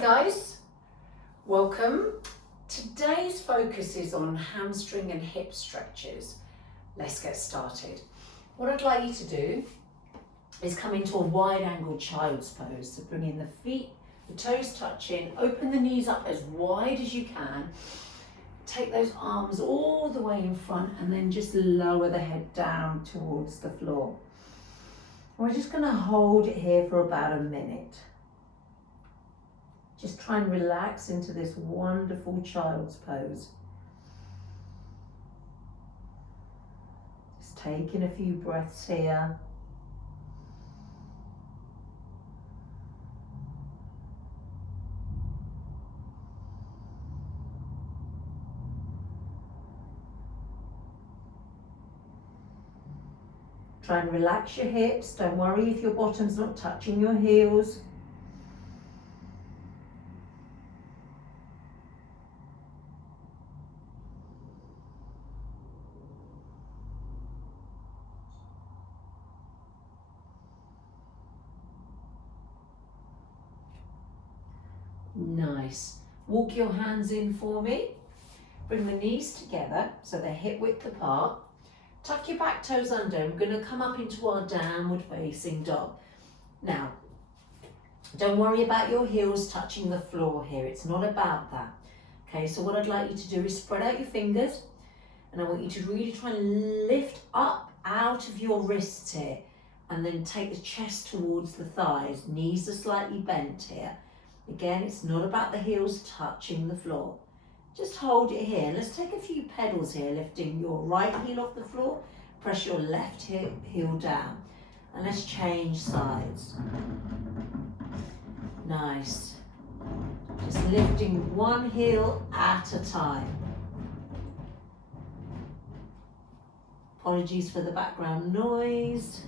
guys, welcome. Today's focus is on hamstring and hip stretches. Let's get started. What I'd like you to do is come into a wide angle child's pose. So bring in the feet, the toes touching, open the knees up as wide as you can. Take those arms all the way in front and then just lower the head down towards the floor. We're just going to hold it here for about a minute. Just try and relax into this wonderful child's pose. Just taking a few breaths here. Try and relax your hips. Don't worry if your bottom's not touching your heels. Nice. Walk your hands in for me. Bring the knees together so they're hip width apart. Tuck your back toes under. We're going to come up into our downward facing dog. Now, don't worry about your heels touching the floor here. It's not about that. Okay, so what I'd like you to do is spread out your fingers and I want you to really try and lift up out of your wrists here and then take the chest towards the thighs. Knees are slightly bent here. Again, it's not about the heels touching the floor. Just hold it here. Let's take a few pedals here, lifting your right heel off the floor, press your left heel down, and let's change sides. Nice. Just lifting one heel at a time. Apologies for the background noise.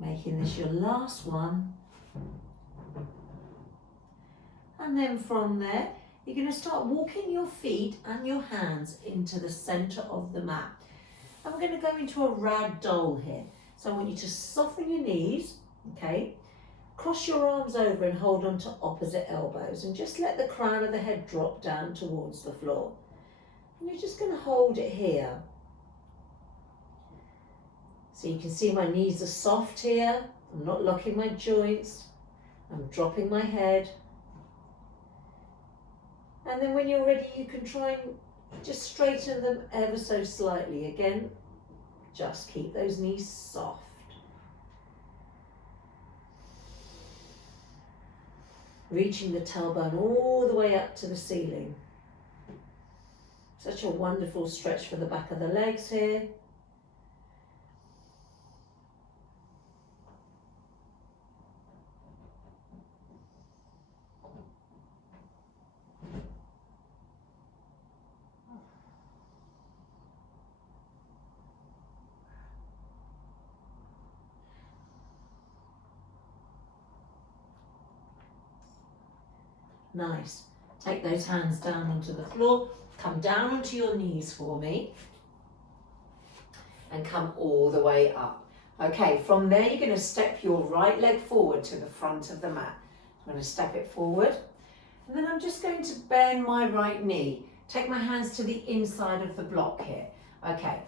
Making this your last one. And then from there, you're going to start walking your feet and your hands into the center of the mat. And we're going to go into a ragdoll here. So I want you to soften your knees, okay? Cross your arms over and hold on to opposite elbows and just let the crown of the head drop down towards the floor. And you're just going to hold it here. So you can see my knees are soft here. I'm not locking my joints. I'm dropping my head. And then when you're ready, you can try and just straighten them ever so slightly. Again, just keep those knees soft. Reaching the tailbone all the way up to the ceiling. Such a wonderful stretch for the back of the legs here. Nice. Take those hands down onto the floor. Come down onto your knees for me. And come all the way up. Okay, from there you're going to step your right leg forward to the front of the mat. I'm going to step it forward. And then I'm just going to bend my right knee. Take my hands to the inside of the block here. Okay,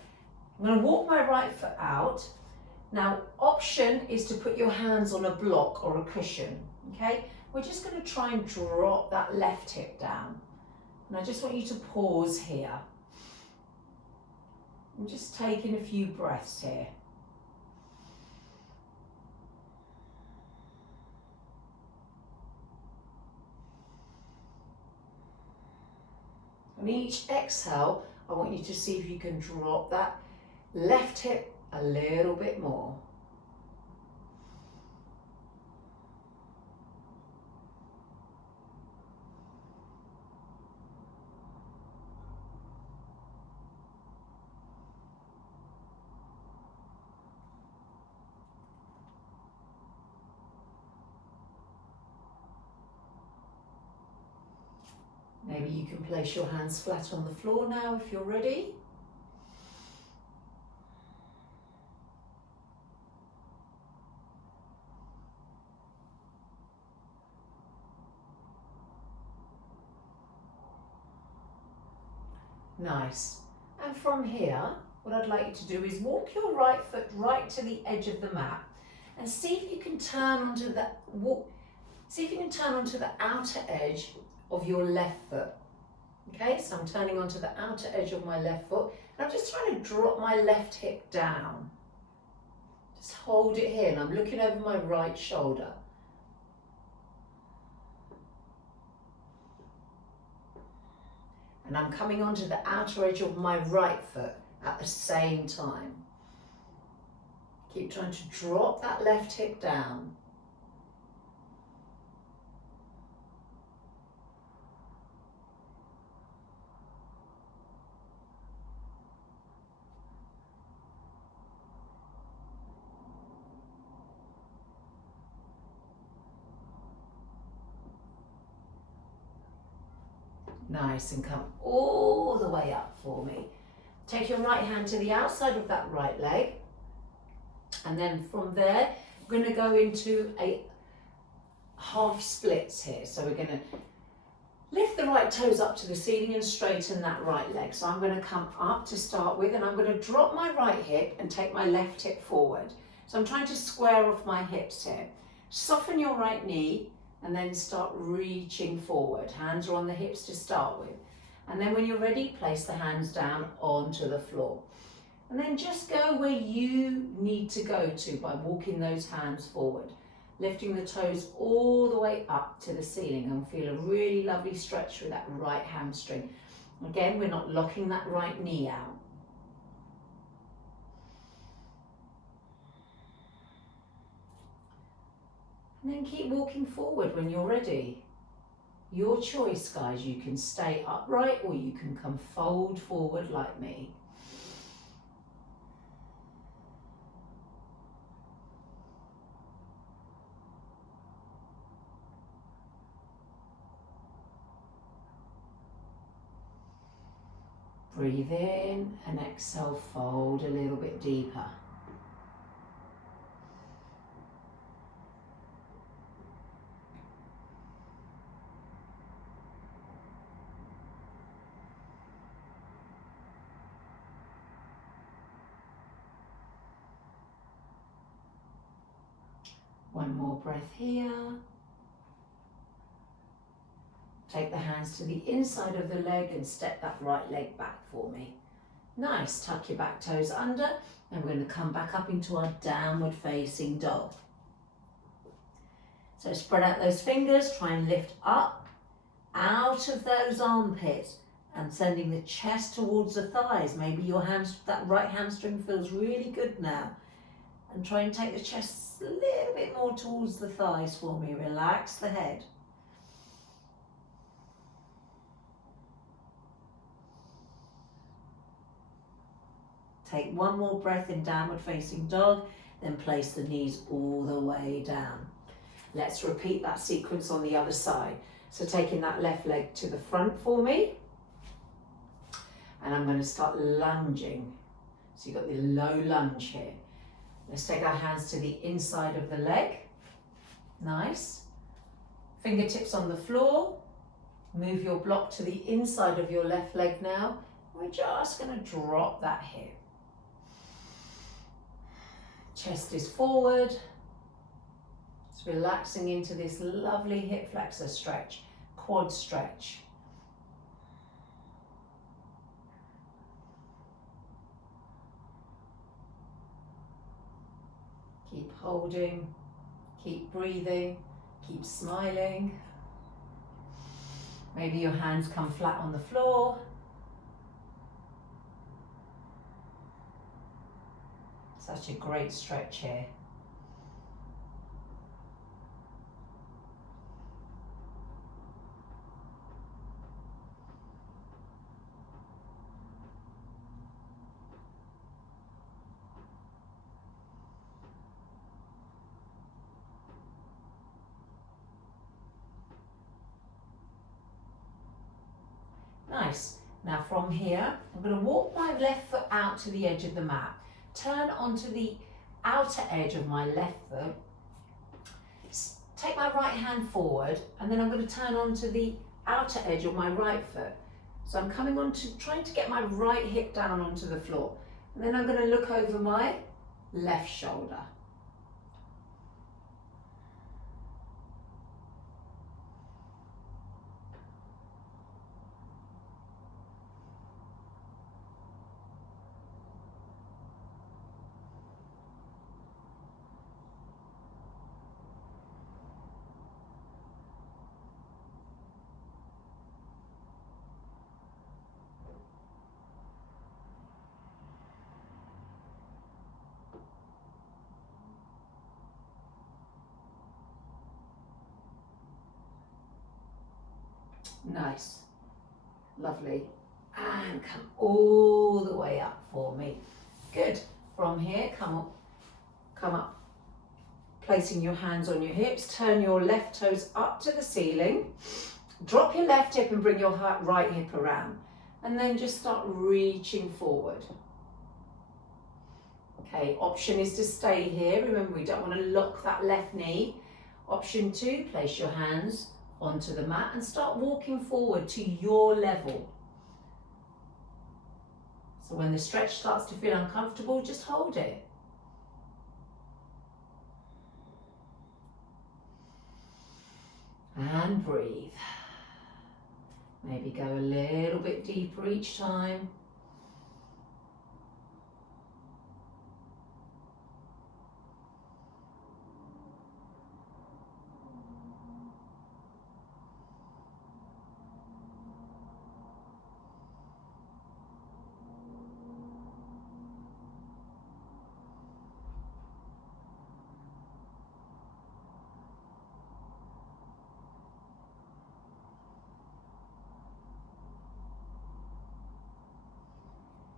I'm going to walk my right foot out. Now, option is to put your hands on a block or a cushion. Okay, we're just going to try and drop that left hip down. And I just want you to pause here. I'm just taking a few breaths here. On each exhale, I want you to see if you can drop that left hip a little bit more. Maybe you can place your hands flat on the floor now if you're ready. Nice. And from here, what I'd like you to do is walk your right foot right to the edge of the mat and see if you can turn onto the outer edge of your left foot. Okay, so I'm turning onto the outer edge of my left foot and I'm just trying to drop my left hip down. Just hold it here and I'm looking over my right shoulder. And I'm coming onto the outer edge of my right foot at the same time. Keep trying to drop that left hip down. Nice, and come all the way up for me. Take your right hand to the outside of that right leg. And then from there, we're going to go into a half splits here. So we're going to lift the right toes up to the ceiling and straighten that right leg. So I'm going to come up to start with and I'm going to drop my right hip and take my left hip forward. So I'm trying to square off my hips here. Soften your right knee and then start reaching forward. Hands are on the hips to start with. And then when you're ready, place the hands down onto the floor. And then just go where you need to go to by walking those hands forward. Lifting the toes all the way up to the ceiling and feel a really lovely stretch through that right hamstring. Again, we're not locking that right knee out. And then keep walking forward when you're ready. Your choice, guys. You can stay upright or you can come fold forward like me. Breathe in and exhale, fold a little bit deeper. One more breath here. Take the hands to the inside of the leg and step that right leg back for me. Nice, tuck your back toes under and we're going to come back up into our downward facing dog. So spread out those fingers, try and lift up, out of those armpits and sending the chest towards the thighs. Maybe that right hamstring feels really good now. And try and take the chest a little bit more towards the thighs for me. Relax the head. Take one more breath in downward facing dog, then place the knees all the way down. Let's repeat that sequence on the other side. So taking that left leg to the front for me. And I'm going to start lunging. So you've got the low lunge here. Let's take our hands to the inside of the leg. Nice. Fingertips on the floor. Move your block to the inside of your left leg now. We're just going to drop that hip. Chest is forward. It's relaxing into this lovely hip flexor stretch, quad stretch. Keep holding, keep breathing, keep smiling. Maybe your hands come flat on the floor. Such a great stretch here. Nice. Now from here, I'm going to walk my left foot out to the edge of the mat. Turn onto the outer edge of my left foot. Take my right hand forward, and then I'm going to turn onto the outer edge of my right foot. So I'm coming on to trying to get my right hip down onto the floor. And then I'm going to look over my left shoulder. Nice, lovely, and come all the way up for me. Good. From here, come up, placing your hands on your hips. Turn your left toes up to the ceiling. Drop your left hip and bring your right hip around, and then just start reaching forward. Okay, option is to stay here. Remember, we don't want to lock that left knee. Option 2, place your hands onto the mat and start walking forward to your level. So when the stretch starts to feel uncomfortable, just hold it. And breathe. Maybe go a little bit deeper each time.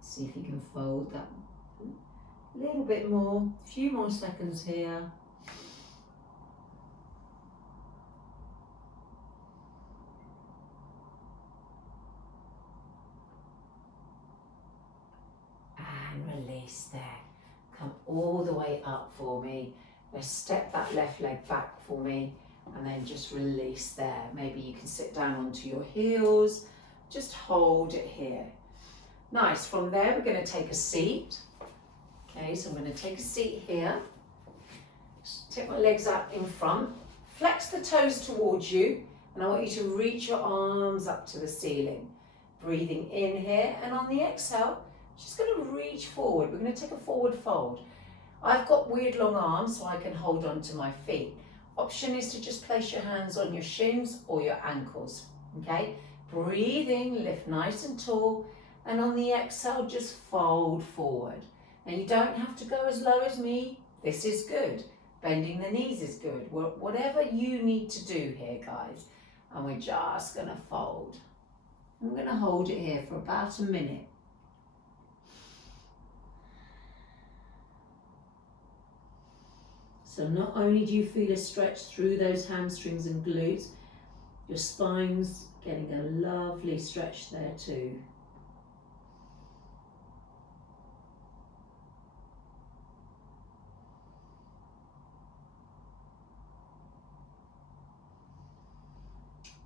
See if you can fold that a little bit more, a few more seconds here. And release there. Come all the way up for me. Now step that left leg back for me and then just release there. Maybe you can sit down onto your heels. Just hold it here. Nice. From there, we're going to take a seat. Okay, so I'm going to take a seat here. Take my legs out in front. Flex the toes towards you, and I want you to reach your arms up to the ceiling. Breathing in here, and on the exhale, just going to reach forward. We're going to take a forward fold. I've got weird long arms, so I can hold on to my feet. Option is to just place your hands on your shins or your ankles. Okay, breathing, lift nice and tall. And on the exhale, just fold forward. Now you don't have to go as low as me. This is good. Bending the knees is good. Whatever you need to do here, guys. And we're just going to fold. I'm going to hold it here for about a minute. So not only do you feel a stretch through those hamstrings and glutes, your spine's getting a lovely stretch there too.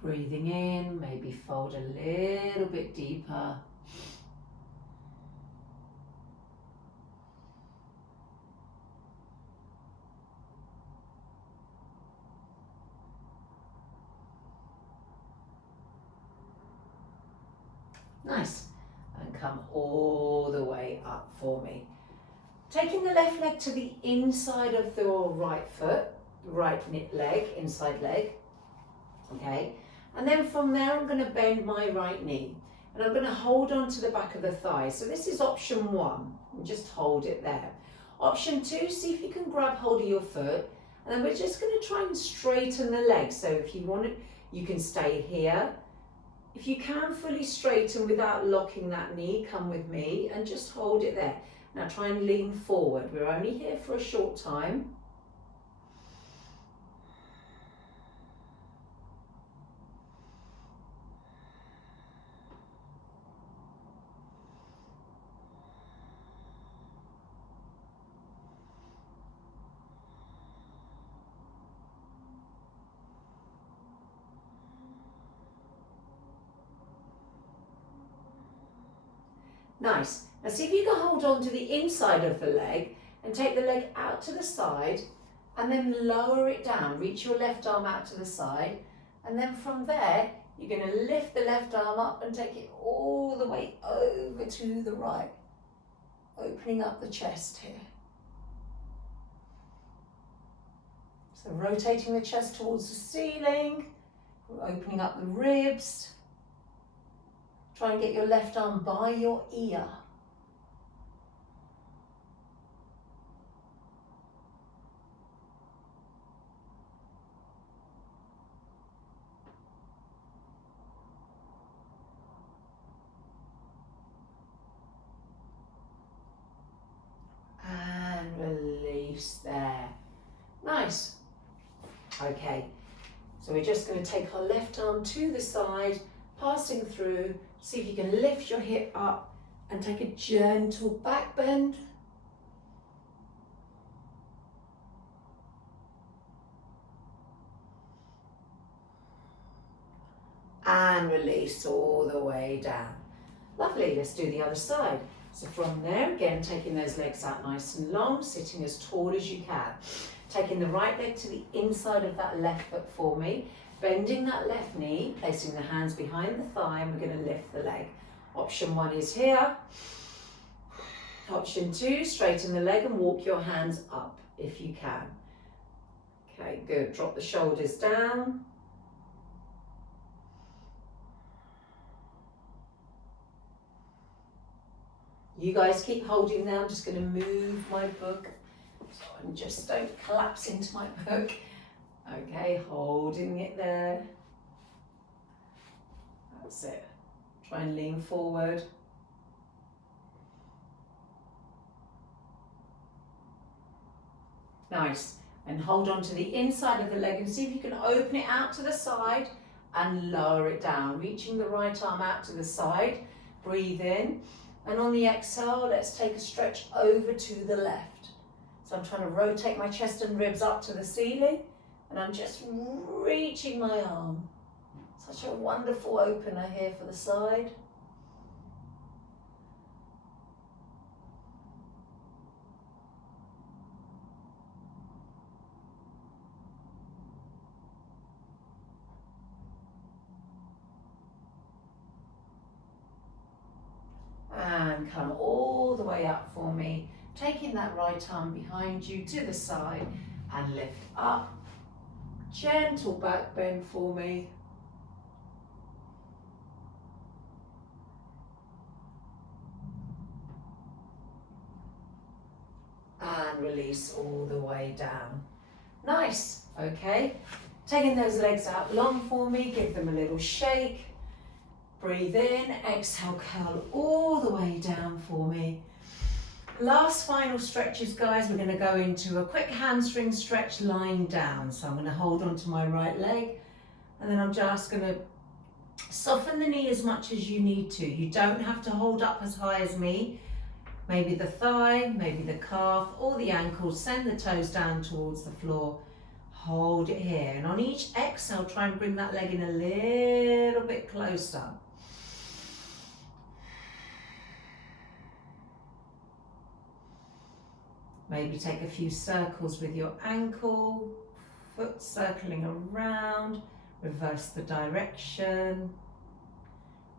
Breathing in, maybe fold a little bit deeper. Nice. And come all the way up for me. Taking the left leg to the inside of the right foot, right leg, inside leg. Okay. And then from there, I'm going to bend my right knee and I'm going to hold on to the back of the thigh. So this is option 1, and just hold it there. Option 2, see if you can grab hold of your foot, and then we're just going to try and straighten the leg. So if you want it, you can stay here. If you can fully straighten without locking that knee, come with me and just hold it there. Now try and lean forward. We're only here for a short time. Nice. Now see if you can hold on to the inside of the leg and take the leg out to the side and then lower it down. Reach your left arm out to the side, and then from there you're going to lift the left arm up and take it all the way over to the right, opening up the chest here. So rotating the chest towards the ceiling, opening up the ribs. Try and get your left arm by your ear. And release there. Nice. Okay, so we're just going to take our left arm to the side, passing through. See if you can lift your hip up and take a gentle back bend. And release all the way down. Lovely, let's do the other side. So from there, again, taking those legs out nice and long, sitting as tall as you can. Taking the right leg to the inside of that left foot for me, bending that left knee, placing the hands behind the thigh, and we're going to lift the leg. Option 1 is here. Option 2, straighten the leg and walk your hands up if you can. Okay, good. Drop the shoulders down. You guys keep holding there. I'm just going to move my book so I just don't collapse into my book. Okay, holding it there. That's it. Try and lean forward. Nice. And hold on to the inside of the leg and see if you can open it out to the side and lower it down. Reaching the right arm out to the side. Breathe in. And on the exhale, let's take a stretch over to the left. So I'm trying to rotate my chest and ribs up to the ceiling, and I'm just reaching my arm. Such a wonderful opener here for the side. And come all the way up for me, taking that right arm behind you to the side and lift up. Gentle back bend for me. And release all the way down. Nice, okay. Taking those legs out long for me, give them a little shake. Breathe in, exhale, curl all the way down for me. Last final stretches, guys. We're going to go into a quick hamstring stretch lying down. So I'm going to hold on to my right leg, and then I'm just going to soften the knee as much as you need to. You don't have to hold up as high as me. Maybe the thigh, maybe the calf or the ankle. Send the toes down towards the floor. Hold it here. And on each exhale, try and bring that leg in a little bit closer. Maybe take a few circles with your ankle, foot circling around, reverse the direction.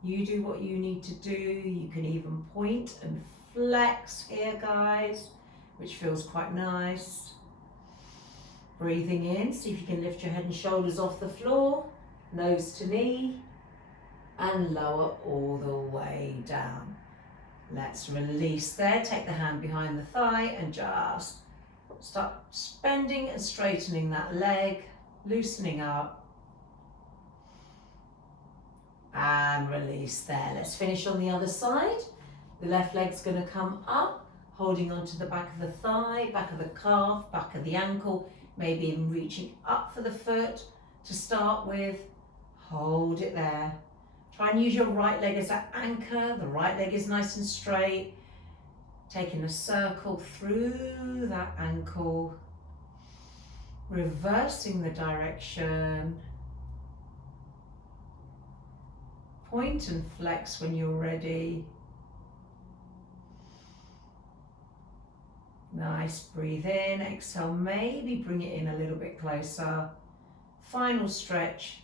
You do what you need to do. You can even point and flex here, guys, which feels quite nice. Breathing in, see if you can lift your head and shoulders off the floor, nose to knee, and lower all the way down. Let's release there, take the hand behind the thigh and just start bending and straightening that leg, loosening up. And release there. Let's finish on the other side. The left leg's going to come up, holding onto the back of the thigh, back of the calf, back of the ankle, maybe even reaching up for the foot to start with. Hold it there. Try and use your right leg as an anchor. The right leg is nice and straight. Taking a circle through that ankle. Reversing the direction. Point and flex when you're ready. Nice, breathe in, exhale, maybe bring it in a little bit closer. Final stretch.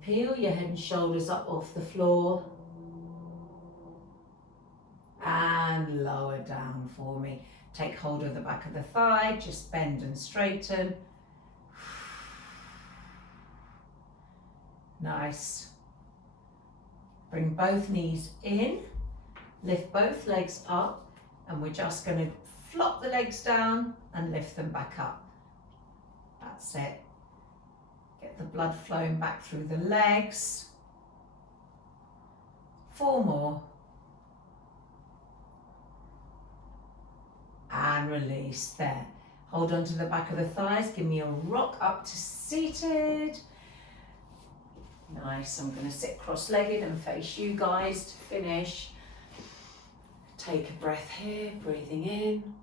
Peel your head and shoulders up off the floor. And lower down for me. Take hold of the back of the thigh, just bend and straighten. Nice. Bring both knees in, lift both legs up, and we're just going to flop the legs down and lift them back up. That's it. Get the blood flowing back through the legs. 4 more. And release there. Hold on to the back of the thighs. Give me a rock up to seated. Nice. I'm going to sit cross-legged and face you guys to finish. Take a breath here, breathing in.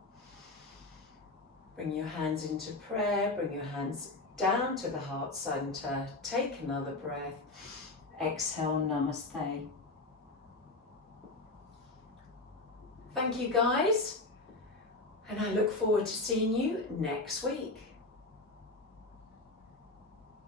Bring your hands into prayer. Bring your hands down to the heart center. Take another breath. Exhale, namaste. Thank you guys. And I look forward to seeing you next week.